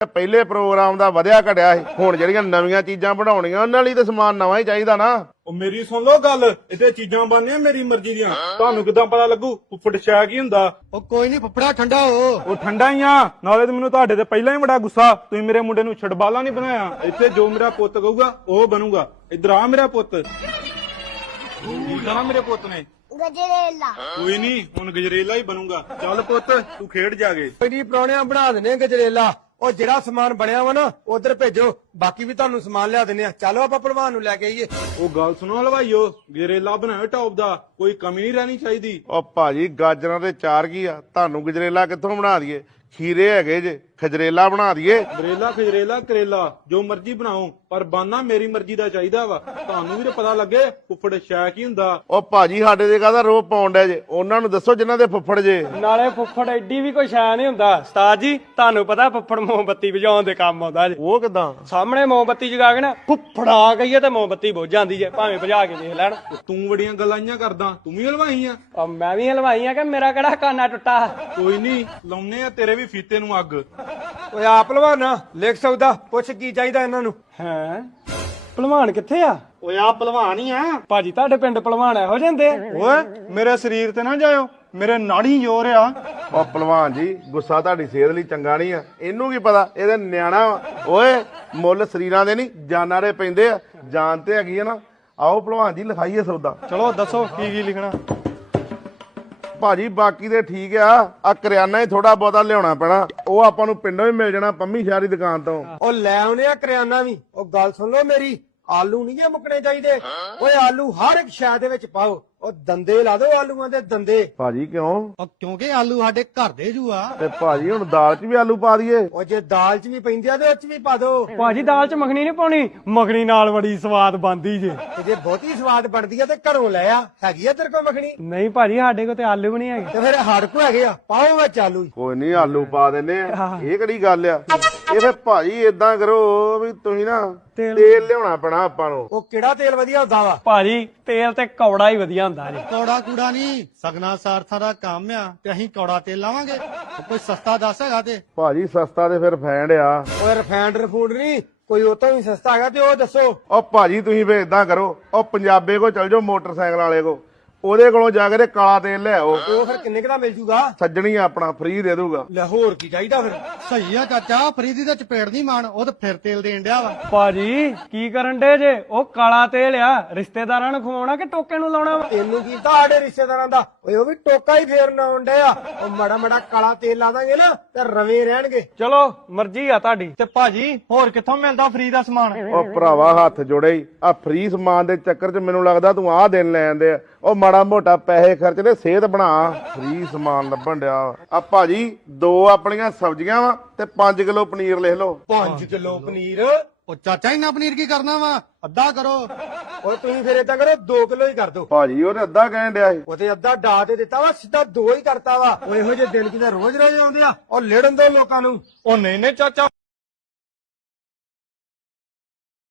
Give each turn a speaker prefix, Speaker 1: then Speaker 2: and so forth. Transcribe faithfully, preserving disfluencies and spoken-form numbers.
Speaker 1: ਪਹਿਲੇ ਪ੍ਰੋਗਰਾਮ ਦਾ ਵਧਿਆ ਘਟਿਆ ਸੀ। ਹੁਣ ਜਿਹੜੀਆਂ ਨਵੀਆਂ ਚੀਜ਼ਾਂ ਬਣਾਉਣੀਆਂ ਉਹਨਾਂ ਲਈ ਤੇ ਸਮਾਨ ਨਵਾਂ ਹੀ ਚਾਹੀਦਾ ਨਾ।
Speaker 2: ਉਹ ਮੇਰੀ ਸੁਣ ਲਓ ਗੱਲ, ਇੱਥੇ ਚੀਜ਼ਾਂ ਬਣਨੀਆਂ ਮੇਰੀ ਮਰਜ਼ੀ ਦੀਆਂ। ਤੁਹਾਨੂੰ ਕਿਦਾਂ ਪਤਾ ਲੱਗੂ ਫੁੱਫੜ ਸ਼ਾਹ ਕੀ ਹੁੰਦਾ?
Speaker 3: ਉਹ ਕੋਈ ਨਹੀਂ ਫੁੱਫੜਾ ਠੰਡਾ ਹੋ।
Speaker 2: ਉਹ ਠੰਡਾ ਹੀ ਆ, ਨਾਲੇ ਤੇ ਮੈਨੂੰ ਤੁਹਾਡੇ ਤੇ ਪਹਿਲਾਂ ਹੀ ਬੜਾ ਗੁੱਸਾ। ਤੁਸੀਂ ਮੇਰੇ ਮੁੰਡੇ ਨੂੰ ਛੜਬਾਲਾ ਨਹੀਂ ਬਣਾਇਆ। ਇੱਥੇ ਜੋ ਮੇਰਾ ਪੁੱਤ ਕਹੂਗਾ ਉਹ ਬਣੂਗਾ। ਇੱਧਰ ਆ ਮੇਰਾ ਪੁੱਤ, ਕੀ ਕਹਣਾ ਮੇਰੇ ਪੁੱਤ ਨੇ?
Speaker 4: ਗਜਰੇਲਾ।
Speaker 2: ਕੋਈ ਨਹੀਂ, ਹੁਣ ਗਜਰੇਲਾ ਹੀ ਬਣੂਗਾ। ਚੱਲ ਪੁੱਤ ਤੂੰ ਖੇਡ ਜਾਗੇ।
Speaker 3: ਕੋਈ ਨਹੀਂ ਪ੍ਰਾਹੁਣਿਆਂ ਬਣਾ ਦਿੰਨੇ ਗਜਰੇਲਾ। ਉਹ ਜਿਹੜਾ ਸਮਾਨ ਬਣਿਆ ਵਾ ਨਾ ਉਧਰ ਭੇਜੋ, ਬਾਕੀ ਵੀ ਤੁਹਾਨੂੰ ਸਮਾਨ ਲਿਆ ਦਿੰਨੇ ਆ। ਚਲੋ ਆਪਾਂ ਭਲਵਾਨ ਨੂੰ ਲੈ ਕੇ ਆਈਏ।
Speaker 2: ਉਹ ਗੱਲ ਸੁਣੋ ਹਲਵਾਈਓ, ਗਜਰੇਲਾ ਬਣਾਓ ਟੌਪ ਦਾ, ਕੋਈ ਕਮੀ ਨਹੀਂ ਰਹਿਣੀ ਚਾਹੀਦੀ।
Speaker 1: ਉਹ ਭਾਜੀ ਗਾਜਰਾਂ ਦੇ ਚਾਰ ਕੀ ਆ, ਤੁਹਾਨੂੰ ਗਜਰੇਲਾ ਕਿੱਥੋਂ ਬਣਾ ਦਈਏ? ਖੀਰੇ ਹੈਗੇ ਜੇ, ਖਜਰੇਲਾ ਬਣਾ ਦਈਏ।
Speaker 2: ਗਜਰੇਲਾ ਖਜਰੇਲਾ ਕਰੇਲਾ ਜੋ ਮਰਜ਼ੀ ਬਣਾਓ, ਪਰ ਬਾਨਾ ਮੇਰੀ ਮਰਜ਼ੀ ਦਾ ਚਾਹੀਦਾ ਵਾ। ਤੁਹਾਨੂੰ ਵੀ ਤਾਂ ਪਤਾ ਲੱਗੇ ਫੁੱਫੜ ਸ਼ਾਹ ਕੀ ਹੁੰਦਾ।
Speaker 1: ਉਹ ਭਾਜੀ ਸਾਡੇ ਦੇ ਕਾਹਦਾ ਰੋਹ ਪਾਉਣ ਡਿਆ ਜੇ? ਉਹਨਾਂ ਨੂੰ ਦੱਸੋ ਜਿਨ੍ਹਾਂ ਦੇ ਫੁੱਫੜ ਜੇ।
Speaker 5: ਨਾਲੇ ਫੁੱਫੜ ਐਡੀ ਵੀ ਕੋਈ ਸ਼ੈ ਨਹੀਂ ਹੁੰਦਾ ਉਸਤਾਦ ਜੀ। ਤੁਹਾਨੂੰ ਪਤਾ ਫੁੱਫੜ ਮੋਮਬੱਤੀ ਬੁਝਾਉਣ ਦੇ ਕੰਮ ਆਉਂਦਾ ਜੇ।
Speaker 1: ਉਹ ਕਿਦਾਂ?
Speaker 5: ਸਾਹਮਣੇ ਮੋਮਬੱਤੀ ਜਗਾ ਕੇ ਨਾ ਫੁੱਫੜਾ ਕਹੀਏ ਤੇ ਮੋਮਬੱਤੀ ਬੁਝ ਜਾਂਦੀ ਜੇ, ਭਾਵੇਂ ਬੁਝਾ ਕੇ ਦੇਖ ਲੈਣ।
Speaker 2: ਤੂੰ ਬੜੀਆਂ ਗੱਲਾਂ ਕਰਦਾ, ਤੂੰ ਵੀ ਹਲਵਾਈ ਆ?
Speaker 5: ਆ ਮੈਂ ਵੀ ਹਲਵਾਈ ਆ ਕਿ ਮੇਰਾ ਕਿਹੜਾ ਕਾਨਾ ਟੁੱਟਾ?
Speaker 2: ਕੋਈ ਨਹੀਂ, ਲਾਉਨੇ ਆ ਤੇਰੇ ਵੀ ਫੀਤੇ ਨੂੰ ਅੱਗ।
Speaker 3: ਓਏ ਆ ਭਲਵਾਨਾ ਲਿਖ ਸਕਦਾ, ਪੁੱਛ ਕੀ ਚਾਹੀਦਾ ਇਹਨਾਂ ਨੂੰ।
Speaker 5: ਹੈ ਭਲਵਾਨ ਕਿੱਥੇ ਆ?
Speaker 2: ਓਏ ਆ ਭਲਵਾਨ ਹੀ ਆ
Speaker 5: ਭਾਜੀ ਤੁਹਾਡੇ ਪਿੰਡ ਭਲਵਾਨ ਇਹੋ ਜਾਂਦੇ?
Speaker 2: ਓਏ ਮੇਰੇ ਸਰੀਰ ਤੇ ਨਾ ਜਾਇਓ, ਮੇਰੇ ਨਾੜੀ ਜ਼ੋਰ ਆ।
Speaker 1: ਉਹ ਭਲਵਾਨ ਜੀ ਗੁੱਸਾ ਤੁਹਾਡੀ ਸਿਹਤ ਲਈ ਚੰਗਾ ਨਹੀਂ ਆ। ਇਹਨੂੰ ਕੀ ਪਤਾ, ਇਹਦੇ ਨਿਆਣਾ ਵਾ। ਓਏ ਮੁੱਲ ਸਰੀਰਾਂ ਦੇ ਨਹੀਂ ਜਾਨਾਂ ਦੇ ਪੈਂਦੇ ਆ। ਜਾਨ ਤੇ ਹੈਗੀ ਆ ਨਾ। ਆਓ ਭਲਵਾਨ ਜੀ ਲਿਖਾਈਏ ਸੌਦਾ।
Speaker 2: ਚਲੋ ਦੱਸੋ ਕੀ ਕੀ ਲਿਖਣਾ?
Speaker 1: ਭਾਜੀ ਬਾਕੀ ਤੇ ਠੀਕ ਆ, ਆ ਕਰਿਆਨਾ ਹੀ ਥੋੜਾ ਬਹੁਤਾ ਲਿਆਉਣਾ ਪੈਣਾ। ਉਹ ਆਪਾਂ ਨੂੰ ਪਿੰਡੋਂ ਹੀ ਮਿਲ ਜਾਣਾ, ਪੰਮੀ ਸ਼ਾਹ ਦੀ ਦੁਕਾਨ ਤੋਂ।
Speaker 3: ਉਹ ਲੈ ਆਉਨੇ ਆ ਕਰਿਆਨਾ ਵੀ। ਉਹ ਗੱਲ ਸੁਣ ਲਓ ਮੇਰੀ, ਆਲੂ ਨਹੀਂ ਜੇ ਮੁੱਕਣੇ ਚਾਹੀਦੇ। ਓਏ ਆਲੂ ਹਰ ਇੱਕ ਸ਼ੈ ਦੇ ਵਿੱਚ ਪਾਓ। ਉਹ ਦੰਦੇ ਲਾ ਦਿਓ ਆਲੂਆਂ ਦੇ ਦੰਦੇ।
Speaker 1: ਭਾਜੀ ਕਿਉਂ?
Speaker 3: ਉਹ ਕਿਉਂਕਿ ਆਲੂ ਸਾਡੇ ਘਰ ਦੇ ਜੂ ਆ।
Speaker 1: ਤੇ ਭਾਜੀ ਹੁਣ ਦਾਲ 'ਚ ਵੀ ਆਲੂ ਪਾ ਦਈਏ?
Speaker 3: ਉਹ ਜੇ ਦਾਲ 'ਚ ਵੀ ਪੈਂਦੇ ਆ ਤੇ ਉਹ 'ਚ ਵੀ ਪਾ ਦਿਓ।
Speaker 5: ਭਾਜੀ ਦਾਲ 'ਚ ਮੱਖਣੀ ਨਹੀਂ ਪਾਉਣੀ, ਮੱਖਣੀ ਨਾਲ ਬੜੀ ਸਵਾਦ ਬਣਦੀ ਜੇ।
Speaker 3: ਤੇ ਜੇ ਬਹੁਤੀ ਸਵਾਦ ਬਣਦੀ ਆ ਤੇ ਘਰੋਂ ਲੈ ਆ, ਹੈਗੀ ਆ ਤੇਰੇ ਕੋਲ ਮੱਖਣੀ?
Speaker 5: ਨਹੀਂ ਭਾਜੀ ਸਾਡੇ ਕੋਲ ਤੇ ਆਲੂ ਵੀ ਨਹੀਂ ਹੈਗੇ।
Speaker 3: ਤੇ ਫਿਰ ਸਾਡੇ ਕੋਲ ਹੈਗੇ ਆ, ਪਾਓ ਵਿੱਚ ਆਲੂ।
Speaker 1: ਕੋਈ ਨਹੀਂ ਆਲੂ ਪਾ ਦਿੰਨੇ ਆ। ਇਹ ਕਿਹੜੀ ਗੱਲ ਆ? ਇਹ ਫਿਰ ਭਾਜੀ ਏਦਾਂ ਕਰੋ ਵੀ ਤੁਸੀਂ ਨਾ
Speaker 5: ਤੇਲ-
Speaker 1: ਤੇਲ ਲਿਆਉਣਾ ਪੈਣਾ ਆਪਾਂ ਨੂੰ।
Speaker 3: ਉਹ ਕਿਹੜਾ ਤੇਲ ਵਧੀਆ ਹੁੰਦਾ ਵਾ?
Speaker 5: ਭਾਜੀ ਤੇਲ ਤੇ ਕੌੜਾ ਹੀ ਵਧੀਆ ਹੁੰਦਾ ਜੀ।
Speaker 6: ਕੌੜਾ ਕੂੜਾ ਨਹੀਂ, ਸਗਨਾ ਸਾਰਥਾਂ ਦਾ ਕੰਮ ਆ ਤੇ ਅਸੀਂ ਕੌੜਾ ਤੇਲ ਲਾਵਾਂਗੇ। ਕੋਈ ਸਸਤਾ ਦੱਸ ਹੈਗਾ ਤੇ?
Speaker 1: ਭਾਜੀ ਸਸਤਾ ਤੇ ਫਿਰ ਫੈਂਡ ਆ।
Speaker 3: ਓਏ ਰਿਫਾਈਨਡ ਰਫੂਡ ਨਹੀਂ, ਕੋਈ ਉਹ ਤੋਂ ਵੀ ਸਸਤਾ ਹੈਗਾ ਤੇ ਉਹ ਦੱਸੋ।
Speaker 1: ਉਹ ਭਾਜੀ ਤੁਸੀਂ ਫੇਰ ਏਦਾਂ ਕਰੋ, ਉਹ ਪੰਜਾਬੇ ਕੋ ਚਲ ਜਾਓ ਮੋਟਰਸਾਈਕਲ ਵਾਲੇ ਕੋ, ਉਹਦੇ ਕੋਲੋਂ ਜਾ ਕੇ ਤੇ ਕਾਲਾ ਤੇਲ ਲੈ ਆਓ।
Speaker 3: ਉਹ ਫਿਰ ਕਿੰਨੇ ਕੁ ਦਾ ਮਿਲ ਜੂਗਾ?
Speaker 1: ਸੱਜਣੀ ਆਪਣਾ ਫ੍ਰੀ ਦੇ ਦੂਗਾ।
Speaker 3: ਲੈ ਹੋਰ ਕੀ ਚਾਹੀਦਾ ਫਿਰ?
Speaker 6: ਸਹੀ ਆ ਚਾਚਾ, ਫਰੀਦੀ ਦਾ ਚਪੇੜ ਨਹੀਂ ਮਾਣ, ਉਹ ਤਾਂ ਫਿਰ ਤੇਲ ਦੇਣ ਡਿਆ ਵਾ।
Speaker 5: ਭਾਜੀ ਕੀ ਕਰਨ ਡੇ ਜੇ? ਉਹ ਕਾਲਾ ਤੇਲ ਆ, ਰਿਸ਼ਤੇਦਾਰਾਂ ਨੂੰ ਖਵਾਉਣਾ ਕਿ ਟੋਕੇ ਨੂੰ ਲਾਉਣਾ ਵਾ?
Speaker 3: ਤੈਨੂੰ ਕੀ ਤਾਂ ਸਾਡੇ ਰਿਸ਼ਤੇਦਾਰਾਂ ਦਾ? ਓਏ ਉਹ ਵੀ ਟੋਕਾ ਹੀ ਫੇਰਨ ਆਉਣ ਡਿਆ। ਉਹ ਮਾੜਾ ਮਾੜਾ ਕਾਲਾ ਤੇਲ ਲਾ ਦਾਂਗੇ ਨਾ ਤੇ ਰਵੇਂ ਰਹਿਣਗੇ।
Speaker 5: ਚਲੋ ਮਰਜ਼ੀ ਆ ਤੁਹਾਡੀ।
Speaker 6: ਤੇ ਭਾਜੀ ਹੋਰ ਕਿੱਥੋਂ ਮਿਲਦਾ ਫਰੀ ਦਾ ਸਮਾਨ?
Speaker 1: ਉਹ ਭਰਾਵਾ ਹੱਥ ਜੋੜੇ ਹੀ, ਆ ਫ੍ਰੀ ਸਮਾਨ ਦੇ ਚੱਕਰ 'ਚ ਮੈਨੂੰ ਲੱਗਦਾ ਤੂੰ ਆਹ ਦਿਨ ਲੈ ਆਂਦੇ ਆ। ਉਹ ਮਾੜਾ ਮੋਟਾ ਪੈਸੇ ਖਰਚ ਤੇ ਸਿਹਤ ਬਣਾ। ਫ੍ਰੀ ਸਮਾਨ ਲੱਭਣ ਡਿਆ। ਆ ਭਾਜੀ ਦੋ ਆਪਣੀਆਂ ਸਬਜ਼ੀਆਂ ਵਾ ਤੇ ਪੰਜ ਕਿਲੋ ਪਨੀਰ ਲਿਖ ਲਓ।
Speaker 3: ਪੰਜ ਕਿਲੋ ਪਨੀਰ?
Speaker 6: ਉਹ ਚਾਚਾ ਇੰਨਾ ਪਨੀਰ ਕੀ ਕਰਨਾ ਵਾ? ਅੱਧਾ ਕਰੋ।
Speaker 3: ਓਏ ਤੁਸੀਂ ਫਿਰ ਏਦਾਂ ਕਰੋ, ਦੋ ਕਿਲੋ ਹੀ ਕਰ ਦਿਓ।
Speaker 1: ਭਾਜੀ ਉਹਨੇ ਅੱਧਾ ਕਹਿਣ ਡਿਆ ਸੀ।
Speaker 3: ਉਹਦੇ ਅੱਧਾ ਡਾ ਤੇ ਦਿੱਤਾ ਵਾ, ਸਿੱਧਾ ਦੋ ਹੀ ਕਰਤਾ ਵਾ। ਉਹ ਇਹੋ ਜਿਹੇ ਦਿਨ ਕਿਤੇ ਰੋਜ਼ ਰੋਜ਼ ਆਉਂਦੇ ਆ। ਉਹ ਲੜਨ ਦੋ ਲੋਕਾਂ ਨੂੰ।
Speaker 2: ਉਹ ਨਹੀਂ ਨਹੀਂ ਚਾਚਾ,